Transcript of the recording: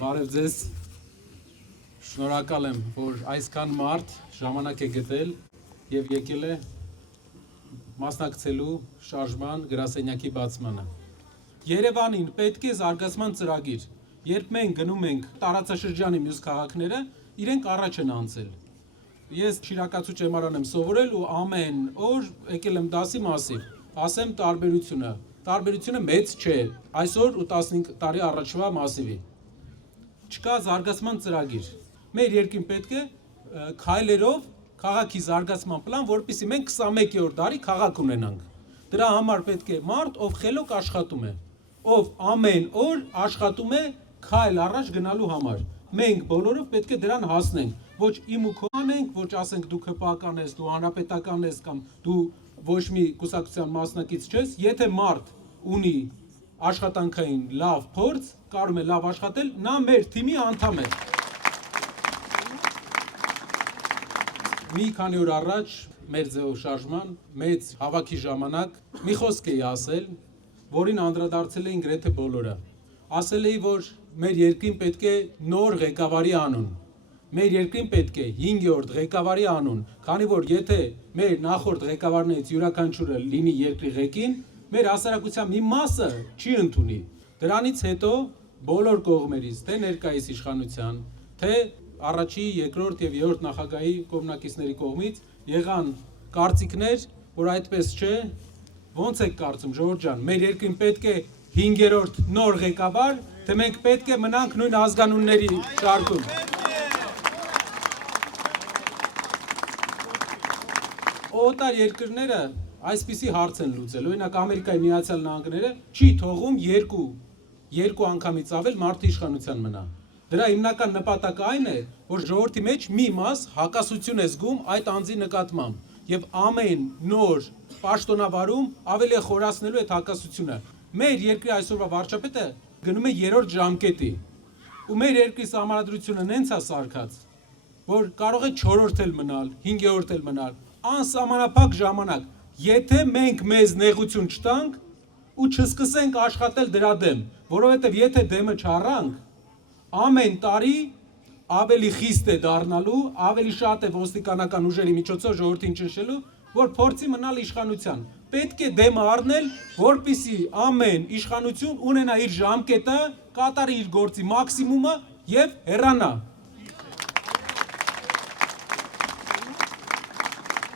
Բարև ձեզ, շնորհակալ եմ, որ այսքան մարդ ժամանակ է գտել և եկել է մասնակցելու շարժման գրասենյակի բացմանը։ Երևանին պետք է զարգացման ծրագիր, երբ մենք գնում ենք տարածաշրջանի մյուս քաղաքները, իրենք առաջ են անցել։ Ես շիրակացու ճեմարան եմ սովորել ու ամեն օր եկել եմ դասի մասիվ, ասեմ տարբերությունը մեծ չէ, այսօր ու 15 տարի առաջվա մասիվի։ Չկա զարգացման ծրագիր։ Մեր երկրին պետք է քայլերով քաղաքի զարգացման պլան, որպեսզի մենք 21-րդ դարի քաղաք ունենանք։ Դրա համար պետք է մարդ, ով խելոք աշխատում է, ով ամեն օր աշխատում է քայլ առաջ գնալու համար։ Մենք բոլորով պետք է դրան հասնենք, ոչ իմ ու քո անենք, ոչ ասենք դու ԿՊԱ-ական ես, դու հանրապետական ես կամ դու ոչ մի կուսակցության մասնակից չես, եթե մարդ ունի աշխատանքային լավ փորձ, կարող է լավ աշխատել, նա մեր թիմի անդամ է։ Մի քանի օր առաջ մեր ձեւով շարժման մեծ հավաքի ժամանակ մի խոսք էի ասել, որին անդրադարձել էին գրեթե բոլորը։ Ասել էի, որ մեր երկրին պետք է նոր ղեկավարի անուն։ Մեր երկրին պետք է 5-րդ ղեկավարի անուն, քանի որ եթե մեր նախորդ ղեկավարներից յուրաքանչյուրը լինի երկրի ղեկին, մեր հասարակության մի մասը չի ընդունի։ Դրանից հետո բոլոր կողմերից, թե ներկայիս իշխանության, թե առաջի, երկրորդ եւ երրորդ նախագահի կողմնակիցների կողմից եղան կարծիքներ, որ այդպես չէ, ո՞նց եք կարծում, ժողովուրդ ջան, մեր երկրին պետք է 5-րդ նոր ղեկավար, թե մենք պետք է մնանք նույն ազգանունների շարքում։ Օտար երկրները այսպիսի հարց են լուծել, օրինակ Ամերիկայի Միացյալ Նահանգները չի թողում երկու անգամից ավել մարդու իշխանության մնա։ Դրա հիմնական նպատակը այն է, որ ժողովրդի մեջ մի մաս հակասություն է զգում այդ անձի նկատմամբ եւ ամեն նոր պաշտոնավարում ավելի է խորացնելու այդ հակասությունը։ Մեր երկրի այսօրվա վարչապետը գնում է 3-րդ ժամկետի ու մեր երկրի սահմանադրությունը նենց է սարքած, որ կարող է 4-րդ էլ մնալ, 5-րդ էլ մնալ, անսահմանափակ ժամանակ, եթե մենք մեզ նեղություն չտանք ու չսկսենք աշխատել դրա դեմ, որովհետև եթե դեմը չառանք, ամեն տարի ավելի խիստ է դառնալու, ավելի շատ է ոստիկանական ուժերի միջոցով ժողովրդին ճնշելու, որ փորձի մնալ իշխանության։ Պետք է դեմը առնել, որպեսզի ամեն իշխանություն ունենա իր ժամկետը, կատարի իր գործի մաքսիմումը եւ հեռանա։